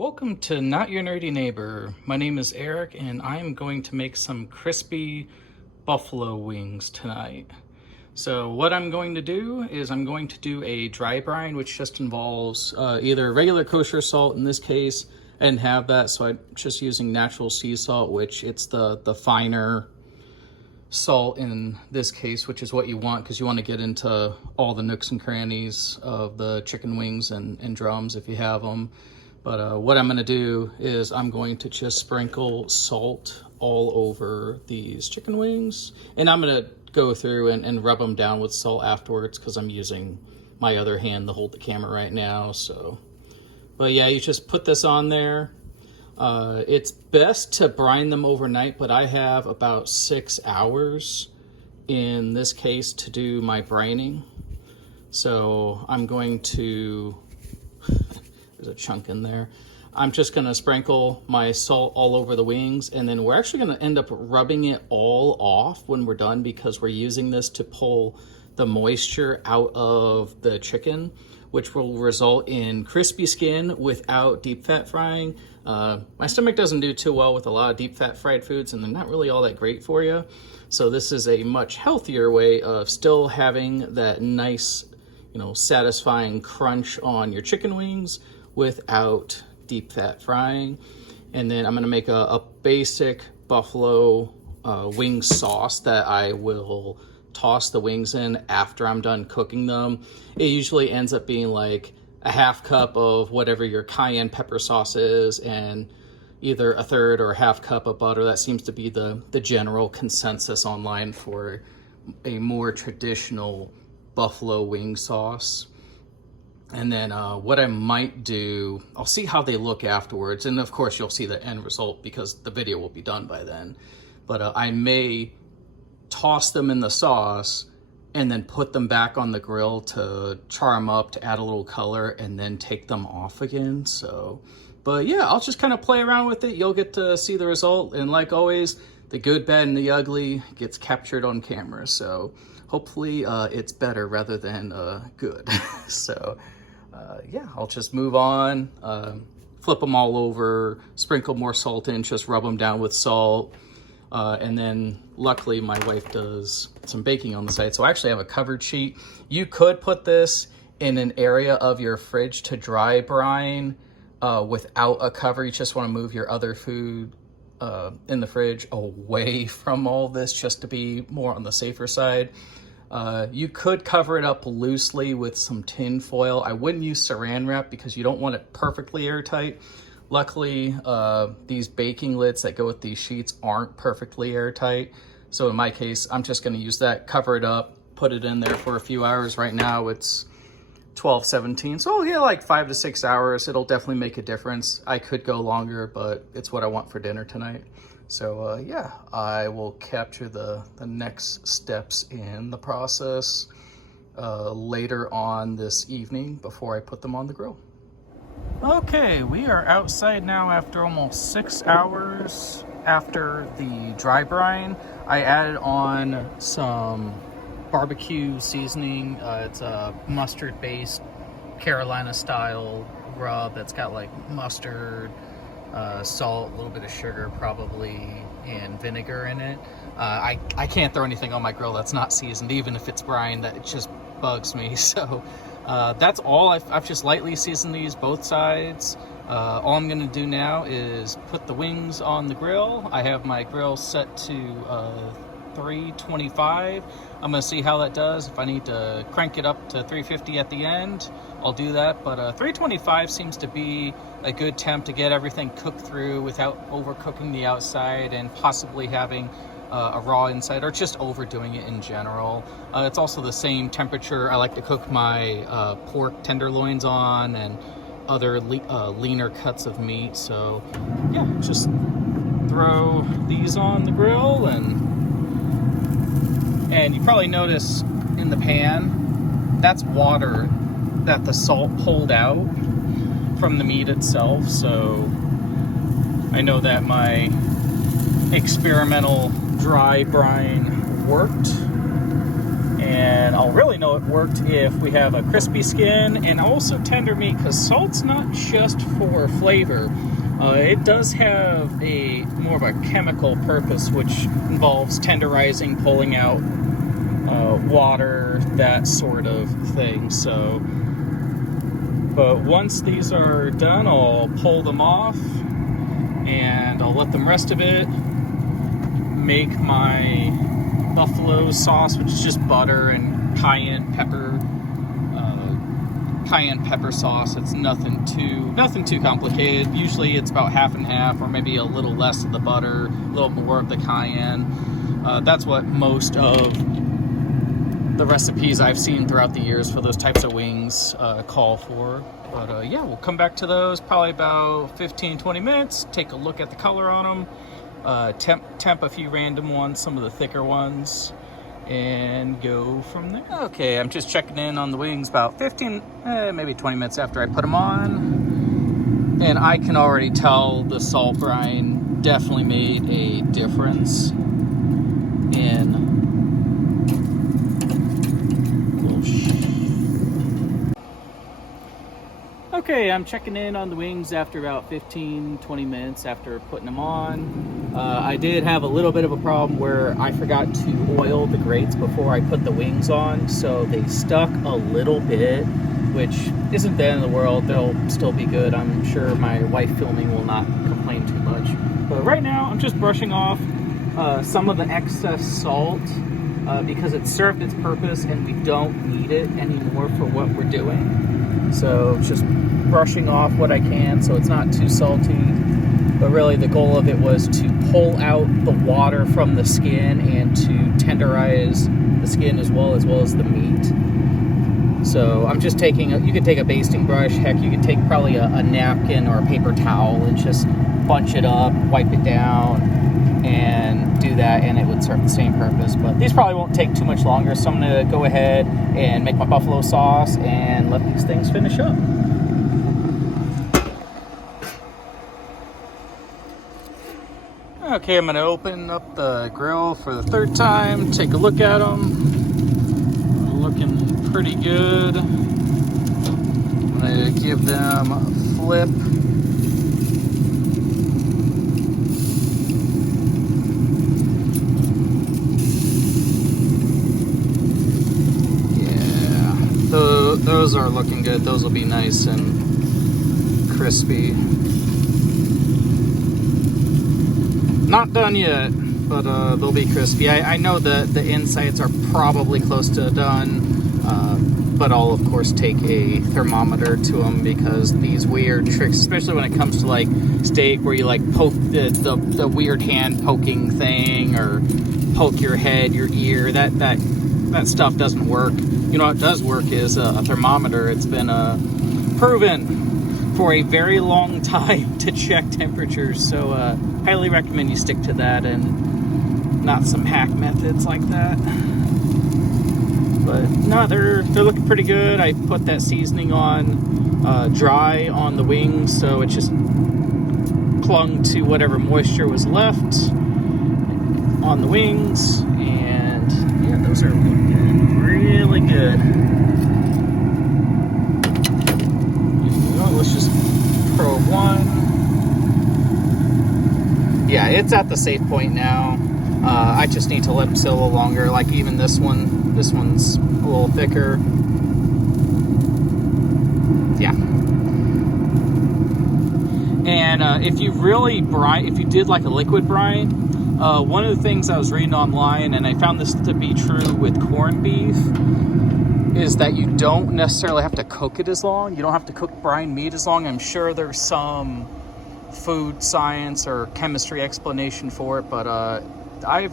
Welcome to Not Your Nerdy Neighbor. My name is Eric and I'm going to make some crispy buffalo wings tonight. So what I'm going to do is I'm going to do a dry brine, which just involves either regular kosher salt in this case. I didn't have that, so I'm just using natural sea salt, which it's the finer salt in this case, which is what you want because you want to get into all the nooks and crannies of the chicken wings and drums if you have them. But what I'm going to do is I'm going to just sprinkle salt all over these chicken wings. And I'm going to go through and rub them down with salt afterwards because I'm using my other hand to hold the camera right now. But yeah, you just put this on there. It's best to brine them overnight, but I have about 6 hours in this case to do my brining. So I'm going to... There's a chunk in there. I'm just gonna sprinkle my salt all over the wings, and then we're actually gonna end up rubbing it all off when we're done because we're using this to pull the moisture out of the chicken, which will result in crispy skin without deep fat frying. My stomach doesn't do too well with a lot of deep fat fried foods, and they're not really all that great for you. So this is a much healthier way of still having that nice, satisfying crunch on your chicken wings without deep fat frying. And then I'm going to make a basic buffalo wing sauce that I will toss the wings in after I'm done cooking them. It usually ends up being like a half cup of whatever your cayenne pepper sauce is and either a third or a half cup of butter. That seems to be the general consensus online for a more traditional buffalo wing sauce. And then what I might do, I'll see how they look afterwards. And of course, you'll see the end result because the video will be done by then. But I may toss them in the sauce and then put them back on the grill to char them up, to add a little color, and then take them off again. But yeah, I'll just kind of play around with it. You'll get to see the result. And like always, the good, bad, and the ugly gets captured on camera. So hopefully it's better rather than good. Yeah, I'll just move on, flip them all over, sprinkle more salt in, just rub them down with salt. And then luckily my wife does some baking on the side. So I actually have a covered sheet. You could put this in an area of your fridge to dry brine without a cover. You just want to move your other food in the fridge away from all this just to be more on the safer side. You could cover it up loosely with some tin foil. I wouldn't use saran wrap because you don't want it perfectly airtight. Luckily, these baking lids that go with these sheets aren't perfectly airtight. So in my case, I'm just going to use that, cover it up, put it in there for a few hours. Right now it's 12:17. So yeah, like 5 to 6 hours. It'll definitely make a difference. I could go longer, but it's what I want for dinner tonight. So yeah, I will capture the next steps in the process later on this evening before I put them on the grill. Okay, we are outside now after almost 6 hours after the dry brine. I added on some barbecue seasoning. It's a mustard-based Carolina-style rub that's got like mustard, salt, a little bit of sugar probably, and vinegar in it. I can't throw anything on my grill that's not seasoned, even if it's brine. That it just bugs me. So that's all. I've just lightly seasoned these both sides. All I'm gonna do now is put the wings on the grill. I have my grill set to 325. I'm gonna see how that does. If I need to crank it up to 350 at the end, I'll do that. But 325 seems to be a good temp to get everything cooked through without overcooking the outside and possibly having a raw inside or just overdoing it in general. It's also the same temperature I like to cook my pork tenderloins on and other leaner cuts of meat. So yeah, just throw these on the grill, and you probably notice in the pan, that's water that the salt pulled out from the meat itself. So I know that my experimental dry brine worked, And I'll really know it worked if we have a crispy skin and also tender meat, because salt's not just for flavor. It does have a more of a chemical purpose, which involves tenderizing, pulling out water, that sort of thing. So, but once these are done, I'll pull them off and I'll let them rest a bit, make my buffalo sauce, which is just butter and cayenne pepper sauce. It's nothing too complicated. Usually it's about half and half, or maybe a little less of the butter, a little more of the cayenne. That's what most of the recipes I've seen throughout the years for those types of wings call for. But yeah, we'll come back to those probably about 15-20 minutes, take a look at the color on them, temp a few random ones, some of the thicker ones, and go from there. Okay, I'm just checking in on the wings about 15, maybe 20 minutes after I put them on. And I can already tell the salt brine definitely made a difference in... Okay, I'm checking in on the wings after about 15-20 minutes after putting them on. I did have a little bit of a problem where I forgot to oil the grates before I put the wings on, so they stuck a little bit, which isn't the end of the world. They'll still be good. I'm sure my wife filming will not complain too much. But right now, I'm just brushing off some of the excess salt because it served its purpose and we don't need it anymore for what we're doing. So just brushing off what I can so it's not too salty. But really the goal of it was to pull out the water from the skin and to tenderize the skin as well as the meat. So I'm just taking, you could take a basting brush, heck, you could take probably a napkin or a paper towel and just bunch it up, wipe it down, and do that, and it would serve the same purpose. But these probably won't take too much longer, so I'm going to go ahead and make my buffalo sauce and let these things finish up. Okay, I'm going to open up the grill for the third time, take a look at them. Looking pretty good. I'm going to give them a flip. Those are looking good. Those will be nice and crispy. Not done yet, but they'll be crispy. I know that the insides are probably close to done, but I'll of course take a thermometer to them, because these weird tricks, especially when it comes to like steak, where you like poke the weird hand poking thing, or poke your head, your ear, that stuff doesn't work. You know what does work is a thermometer. It's been proven for a very long time to check temperatures, so highly recommend you stick to that and not some hack methods like that. But no, they're looking pretty good. I put that seasoning on dry on the wings, so it just clung to whatever moisture was left on the wings, and yeah, those are looking really good. Let's just probe one. Yeah, it's at the safe point now. I just need to let them sit a little longer. Like even this one's a little thicker. Yeah. And if you did like a liquid brine, one of the things I was reading online, and I found this to be true with corned beef, is that you don't necessarily have to cook it as long. You don't have to cook brine meat as long. I'm sure there's some food science or chemistry explanation for it, but I've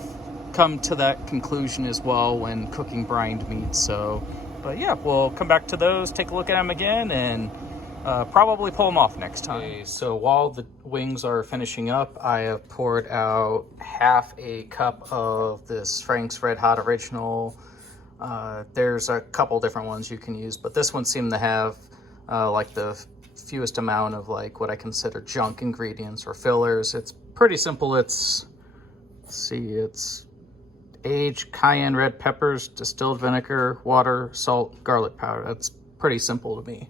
come to that conclusion as well when cooking brined meat. So, but yeah, we'll come back to those, take a look at them again, and probably pull them off next time. Okay, so while the wings are finishing up, I have poured out half a cup of this Frank's Red Hot Original. There's a couple different ones you can use, but this one seemed to have like the fewest amount of like what I consider junk ingredients or fillers. It's pretty simple. It's 8 aged cayenne red peppers, distilled vinegar, water, salt, garlic powder. That's pretty simple to me.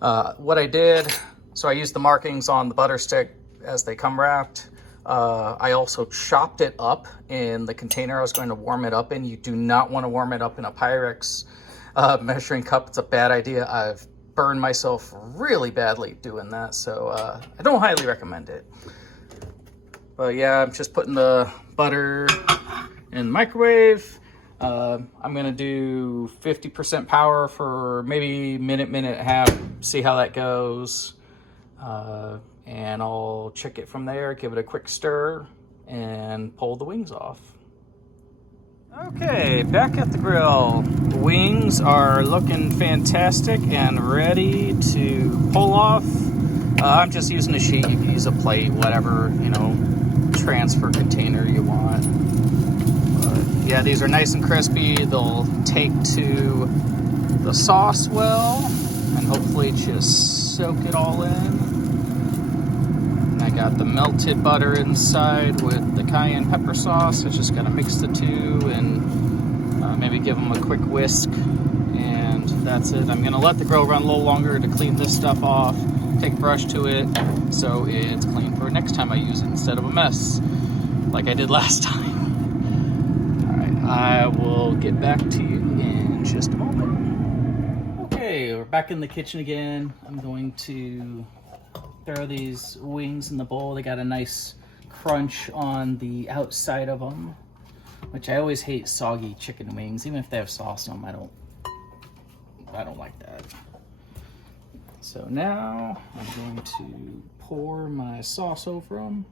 What I did, so I used the markings on the butter stick as they come wrapped. I also chopped it up in the container I was going to warm it up in. You do not want to warm it up in a Pyrex measuring cup. It's a bad idea. I've burned myself really badly doing that, so I don't highly recommend it. But yeah, I'm just putting the butter in the microwave. I'm gonna do 50% power for maybe minute and a half, see how that goes. And I'll check it from there, give it a quick stir, and pull the wings off. Okay, back at the grill. The wings are looking fantastic and ready to pull off. I'm just using a sheet. You can use a plate, whatever, you know, transfer container you want. But yeah, these are nice and crispy. They'll take to the sauce well and hopefully just soak it all in. I got the melted butter inside with the cayenne pepper sauce. I just gotta mix the two and maybe give them a quick whisk, and that's it. I'm gonna let the grill run a little longer to clean this stuff off, take a brush to it so it's clean for next time I use it instead of a mess like I did last time. All right, I will get back to you in just a moment. Okay, we're back in the kitchen again. I'm going to throw these wings in the bowl. They got a nice crunch on the outside of them, which I always hate soggy chicken wings. Even if they have sauce on them, I don't like that. So now I'm going to pour my sauce over them.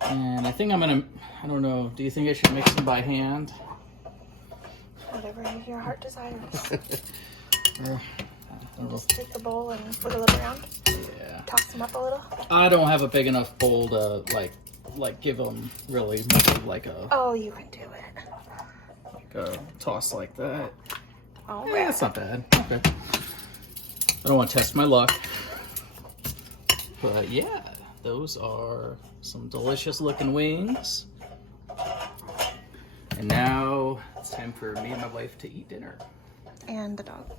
And I think I'm gonna, I don't know, do you think I should mix them by hand? Whatever your heart desires. Or, just take the bowl and wiggle it around. Yeah. Toss them up a little. I don't have a big enough bowl to like give them really much of like a. Oh, you can do it. Like a toss like that. Oh, yeah, that's not bad. Okay. I don't want to test my luck. But yeah, those are some delicious looking wings. And now it's time for me and my wife to eat dinner. And the dog.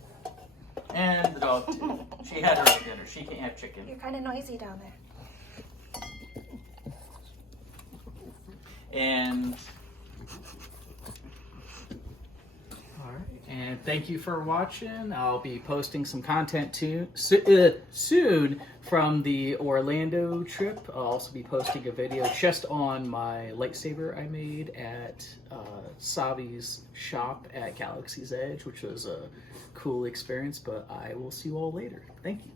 And the dog too. She had her own dinner. She can't have chicken. You're kind of noisy down there. And all right. And thank you for watching. I'll be posting some content soon from the Orlando trip. I'll also be posting a video just on my lightsaber I made at Savi's shop at Galaxy's Edge, which was a cool experience, but I will see you all later. Thank you.